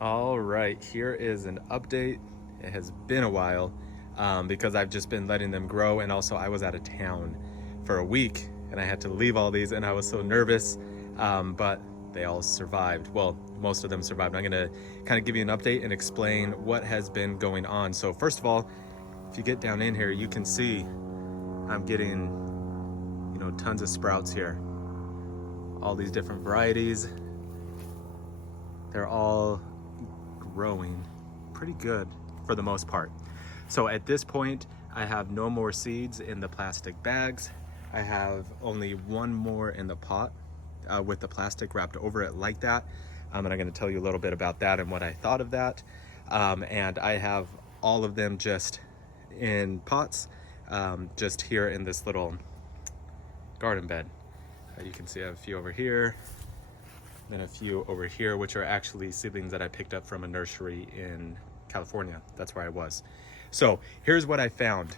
All right, here is an update. It has been a while because I've just been letting them grow, and also I was out of town for a week and I had to leave all these, and I was so nervous, but they all survived. Well, most of them survived. I'm gonna kind of give you an update and explain what has been going on. So first of all, if you get down in here, you can see I'm getting, tons of sprouts here. All these different varieties. They're all growing pretty good for the most part. So at this point, I have no more seeds in the plastic bags. I have only one more in the pot with the plastic wrapped over it like that. And I'm going to tell you a little bit about that and what I thought of that. And I have all of them just in pots, just here in this little garden bed. You can see I have a few over here, and a few over here, which are actually seedlings that I picked up from a nursery in California. That's where I was. So here's what I found.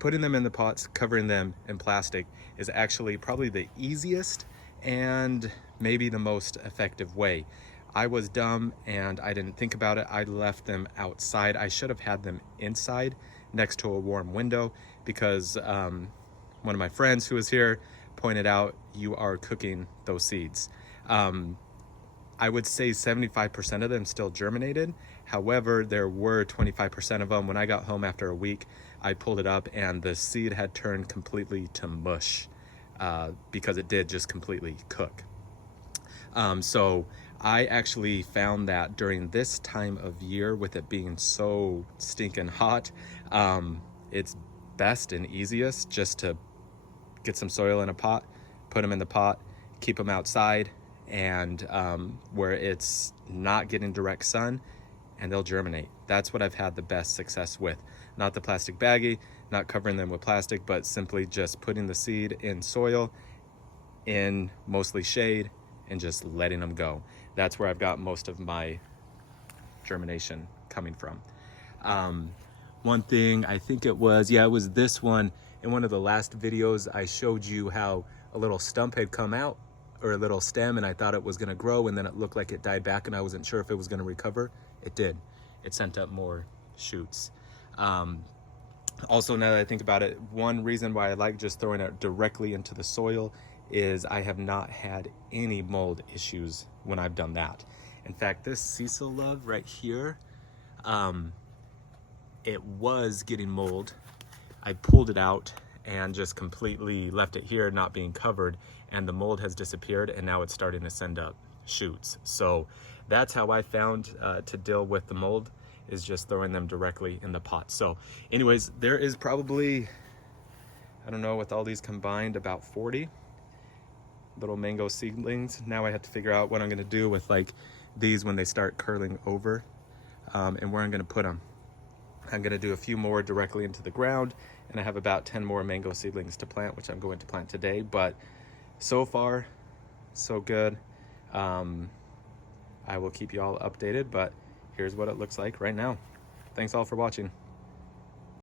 Putting them in the pots, covering them in plastic is actually probably the easiest and maybe the most effective way. I was dumb and I didn't think about it. I left them outside. I should have had them inside next to a warm window because one of my friends who was here pointed out you are cooking those seeds. I would say 75% of them still germinated. However, there were 25% of them. When I got home after a week, I pulled it up and the seed had turned completely to mush because it did just completely cook. So I actually found that during this time of year, with it being so stinking hot, it's best and easiest just to get some soil in a pot, put them in the pot, keep them outside, and where it's not getting direct sun, and they'll germinate. That's what I've had the best success with. Not the plastic baggie, not covering them with plastic, but simply just putting the seed in soil, in mostly shade, and just letting them go. That's where I've got most of my germination coming from. One thing, I think it was this one. In one of the last videos, I showed you how a little stump had come out, or a little stem, and I thought it was gonna grow, and then it looked like it died back, and I wasn't sure if it was gonna recover. It did. It sent up more shoots. Also, now that I think about it, one reason why I like just throwing it directly into the soil is I have not had any mold issues when I've done that. In fact, this Cecil love right here, it was getting mold. I pulled it out and just completely left it here, not being covered, and the mold has disappeared, and now it's starting to send up shoots. So that's how I found to deal with the mold, is just throwing them directly in the pot. So anyways, there is probably, I don't know, with all these combined, about 40 little mango seedlings. Now I have to figure out what I'm gonna do with like these when they start curling over, and where I'm gonna put them. I'm gonna do a few more directly into the ground, and I have about 10 more mango seedlings to plant, which I'm going to plant today. But so far, so good. I will keep you all updated, but here's what it looks like right now. Thanks all for watching.